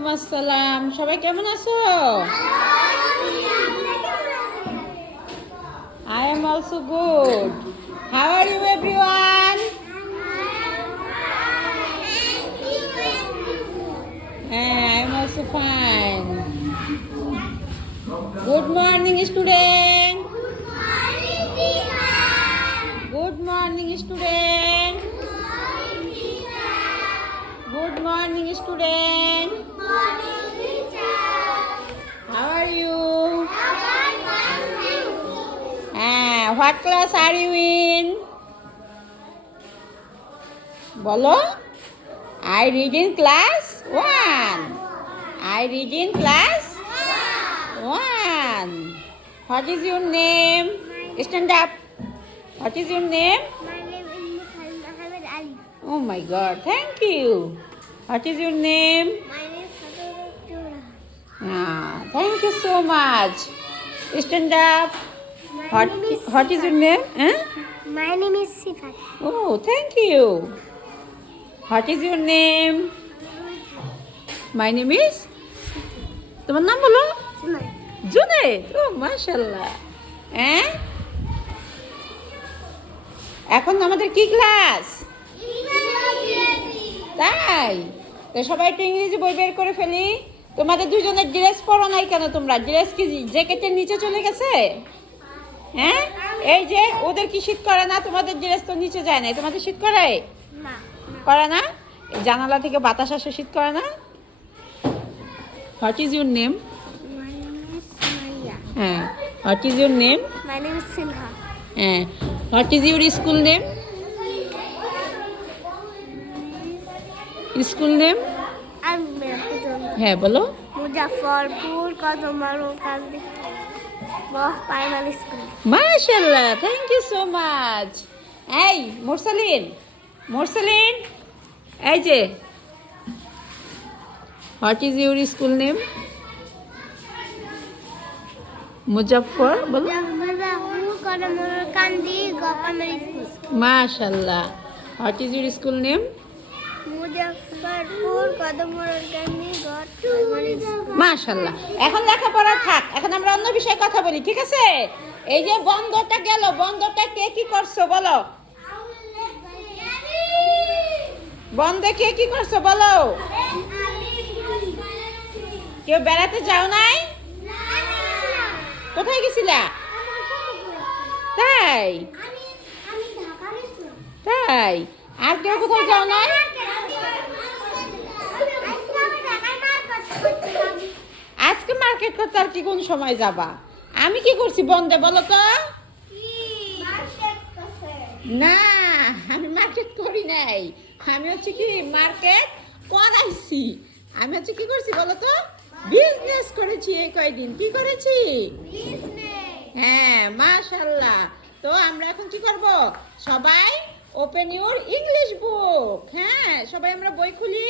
ওয়ালাইকুম আসসালাম। সবাই কেমন আছো? I am also good. How are you everyone? I am also fine. Good morning student. Good morning student. Good morning student. How are you? What class are you in? Bolo? I read in class 1. I read in class 1. What is your name? Stand up. What is your name? My name is Muhammad Ali. Oh my God, thank you. What is your name? My name is Fatura. Thank you so much. Stand up. What is your name? My name is Sifat. Oh, thank you. What is your name? My name is? তোমার নাম বলো? জুনাইদ। ও মাশাআল্লাহ। এখন আমাদের কি class? তাই তো সবাই একটু ইংরেজি বই বের করে ফেলি। তোমাদের দুজনের ড্রেস পরো নাই কেন? তোমরা ড্রেস কি জ্যাকেটের নিচে চলে গেছে? এই যে ওদের কি শীত করে না? তোমাদের ড্রেস তো নিচে যায় না। তোমাদের শীত করে? করে না? জানালা থেকে বাতাস আসে, শীত করে না? What is your name? My name is Maya. What is your name? My name is Sinha. What is your school name? School name? I'm বলো। Muzaffarpur, Kadamaru, Kandi. Primary school. মাশাআল্লাহ, থ্যাংক ইউ সো মাচ। এই মোরসালিন এই যে what is your school name? Muzaffar বলো। Muzaffarpur, Kadamaru, Kandi, primary school. মাশাআল্লাহ। What is your school name? Muzaffarpur, Kadamaru, Kandi, primary school. মাশাআল্লাহ। এখন লেখাপড়া থাক, এখন আমরা অন্য বিষয়ে কথা বলি, ঠিক আছে? এই যে বন্ধটা গেল, বন্ধটা কে কি করছো বলো? বন্ধে কে কি করছো বলো? কেউ বেড়াতে যাও নাই? কোথায় গেছিলা? তাই তাই আর কেউ কোথাও যাও নাই? আজকে মার্কেট করতে আর কি কোন সময় যাবা? আমি কি করছি বন্ধে বলো তো? না, আমি মার্কেট করি নাই। আমি হচ্ছে কি মার্কেট করাইছি। আমি হচ্ছে কি করছি বলো তো? বিজনেস করেছি এই কয়দিন। কি করেছি? মাশাআল্লাহ। তো আমরা এখন কি করব? সবাই ওপেন ইউর ইংলিশ বুক। সবাই আমরা বই খুলি।